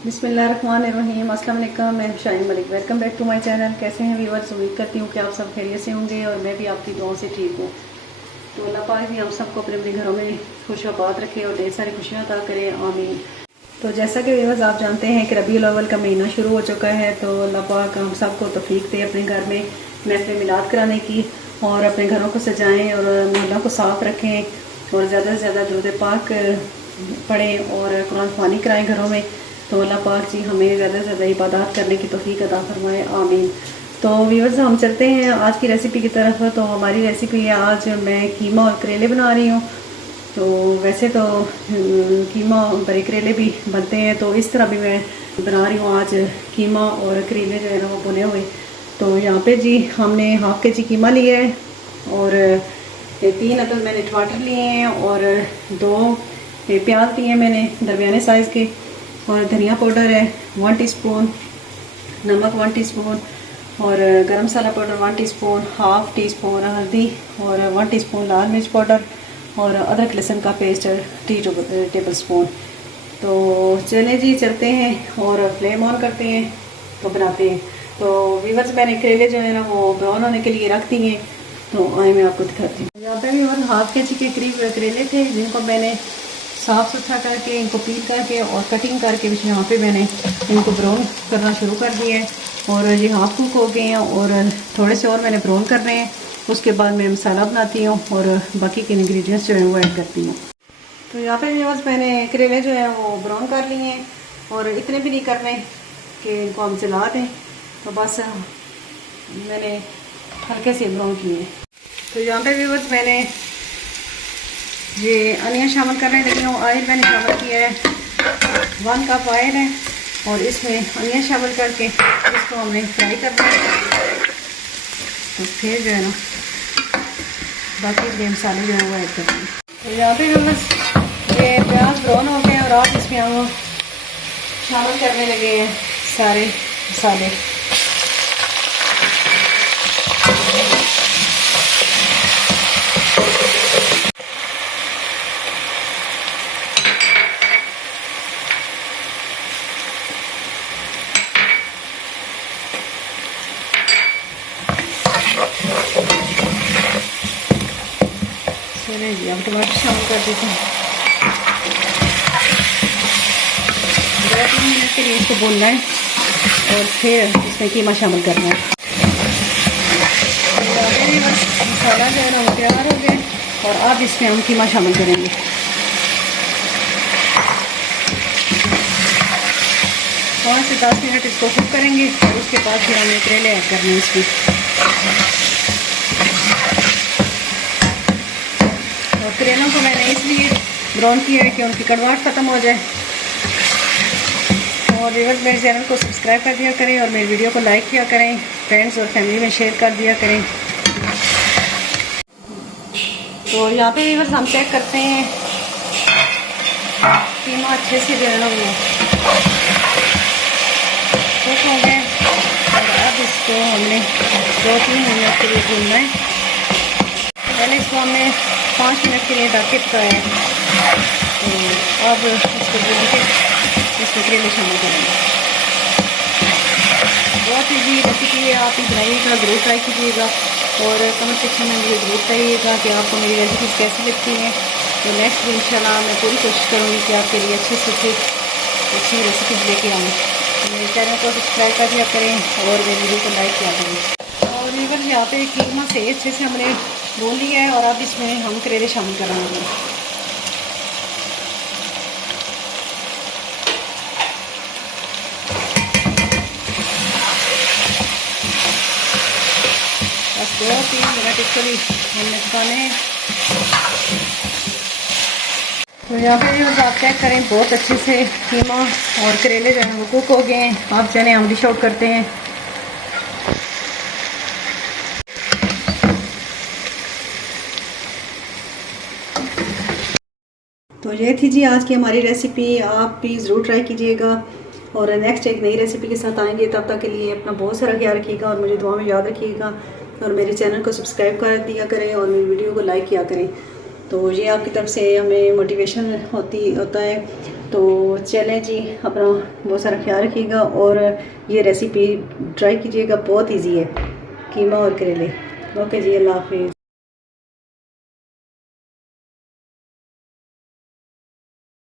बिस्मिल्लाहिर्रहमानिर्रहीम। अस्सलाम वालेकुम। मैं Shaheen Malik, welcome back to my channel. कैसे हैं व्यूअर्स? उम्मीद करती हूँ कि आप सब खैरियत से होंगे और मैं भी आपकी दुआओं से ठीक हूँ। तो अल्लाह पाक भी हम सबको अपने अपने घरों में खुश आबाद रखे और ढेर सारी खुशियाँ अता करे, आमीन। तो जैसा कि व्यूअर्स आप जानते हैं कि रबीउल अव्वल का महीना शुरू हो चुका है, तो अल्लाह पाक हम सबको तौफीक दे अपने घर में महफिल मिलाद कराने की और अपने घरों को सजाएं और मोहल्लों को साफ़ रखें और ज़्यादा से ज़्यादा दुरूद पाक पढ़ें और कुरान ख़वानी कराएं घरों में। तो अल्लाह पाक जी हमें ज़्यादा से ज़्यादा इबादत करने की तौफीक अता फरमाए, आमीन। तो व्यूअर्स हम चलते हैं आज की रेसिपी की तरफ। तो हमारी रेसिपी है, आज मैं कीमा और करेले बना रही हूँ। तो वैसे तो कीमा बड़े करेले भी बनते हैं, तो इस तरह भी मैं बना रही हूँ आज कीमा और करेले जो है ना वो भुने हुए। तो यहाँ पे जी हमने हाफ़ के जी कीमा लिया है और 3 अदद मैंने टमाटर लिए हैं और 2 प्याज लिए हैं मैंने दरमियाने साइज़ के, और धनिया पाउडर है 1 टीस्पून, नमक 1 टीस्पून और गरम मसाला पाउडर 1 टीस्पून, हाफ़ टीस्पून हल्दी और 1 टीस्पून लाल मिर्च पाउडर और अदरक लहसुन का पेस्ट 3 टेबल स्पून। तो चले जी चलते हैं और फ्लेम ऑन करते हैं तो बनाते हैं। तो व्यूअर्स मैंने करेले जो है ना वो ब्राउन होने के लिए रख दिए हैं, तो आए मैं आपको दिखाती हूँ। यहाँ पे व्यूअर्स हाफ़ के जी के करीब करेले थे, जिनको मैंने साफ़ सुथरा करके इनको पील करके और कटिंग करके यहाँ पे मैंने इनको ब्राउन करना शुरू कर दिया है और ये हाफ कुक हो गए हैं और थोड़े से और मैंने ब्राउन करने हैं। उसके बाद मैं मसाला बनाती हूँ और बाकी के इंग्रेडिएंट्स जो है वो ऐड करती हूँ। तो यहाँ पे व्यूअर्स मैंने करेले जो है वो ब्राउन कर लिए हैं और इतने भी नहीं करने कि इनको हम जला दें, तो बस मैंने हल्के से ब्राउन किए। तो यहाँ पे व्यूअर्स मैंने ये अनियन शामिल करने लगी हूँ। ऑयल मैंने शामिल किया है 1 कप ऑयल है और इसमें अनियन शामिल करके इसको हमने फ्राई करना है। तो फिर जो है ना बाकी के मसाले जो है वो ऐड करते हैं। तो यहाँ पे बस ये प्याज ब्राउन हो गए और आप इसमें हम शामिल करने लगे हैं सारे मसाले। चलिए जी अब टमाटर शामिल कर देते हैं। 2-3 मिनट के लिए इसको भूनना है और फिर इसमें कीमा शामिल करना है। बस मसाला जो है ना वो तैयार हो गया और अब इसमें हम कीमा शामिल करेंगे। 5 से 10 मिनट इसको कुक करेंगे और उसके बाद फिर हमें करेले ऐड करने हैं इसमें। और करेलों को मैंने इसलिए ब्राउन किया है कि उनकी कड़वाहट ख़त्म हो जाए। और व्यूअर्स मेरे चैनल को सब्सक्राइब कर दिया करें और मेरी वीडियो को लाइक किया करें, फ्रेंड्स और फैमिली में शेयर कर दिया करें। तो यहाँ पे व्यूअर्स हम चेक करते हैं कीमा अच्छे से जो है ना वो कुक हो गए और अब इसको हमने 2-3 मिनट के लिए भूनना है। पहले इसको हमने 5 मिनट के लिए ढक के पकाया है, तो अब इसको भून के इसमें करेले शामिल करेंगे। बहुत ईजी रेसिपी है, आप ही बनाइएगा, ज़रूर ट्राई कीजिएगा और कमेंट सेक्शन में मुझे ज़रूर बताइएगा कि आपको मेरी रेसिपी कैसी लगती हैं। तो नेक्स्ट भी इंशाल्लाह मैं पूरी कोशिश करूँगी कि आपके लिए अच्छी रेसिपीज़ लेके आऊँ। तो मेरे चैनल को सब्सक्राइब कर दिया करें और मेरी वीडियो को लाइक किया करें। और व्यूअर्स यहाँ पे कीमा से अच्छे से हमने भून लिया है और अब इसमें हम करेले शामिल करेंगे। बस 2-3 मिनट इसको भी हमने पकाने हैं। तो यहाँ पे आप चेक करें बहुत अच्छे से कीमा और करेले जो हैं वो कुक हो गए हैं। आप चने हम डिश आउट करते हैं। तो ये थी जी आज की हमारी रेसिपी, आप भी ज़रूर ट्राई कीजिएगा और नेक्स्ट एक नई रेसिपी के साथ आएंगे। तब तक के लिए अपना बहुत सारा ख्याल रखिएगा और मुझे दुआ में याद रखिएगा और मेरे चैनल को सब्सक्राइब कर दिया करें और मेरी वीडियो को लाइक किया करें। तो ये आपकी तरफ से हमें मोटिवेशन होता है तो चलें जी, अपना बहुत सारा ख्याल रखिएगा और ये रेसिपी ट्राई कीजिएगा, बहुत इजी है, कीमा और करेले। ओके जी, अल्लाह हाफिज़।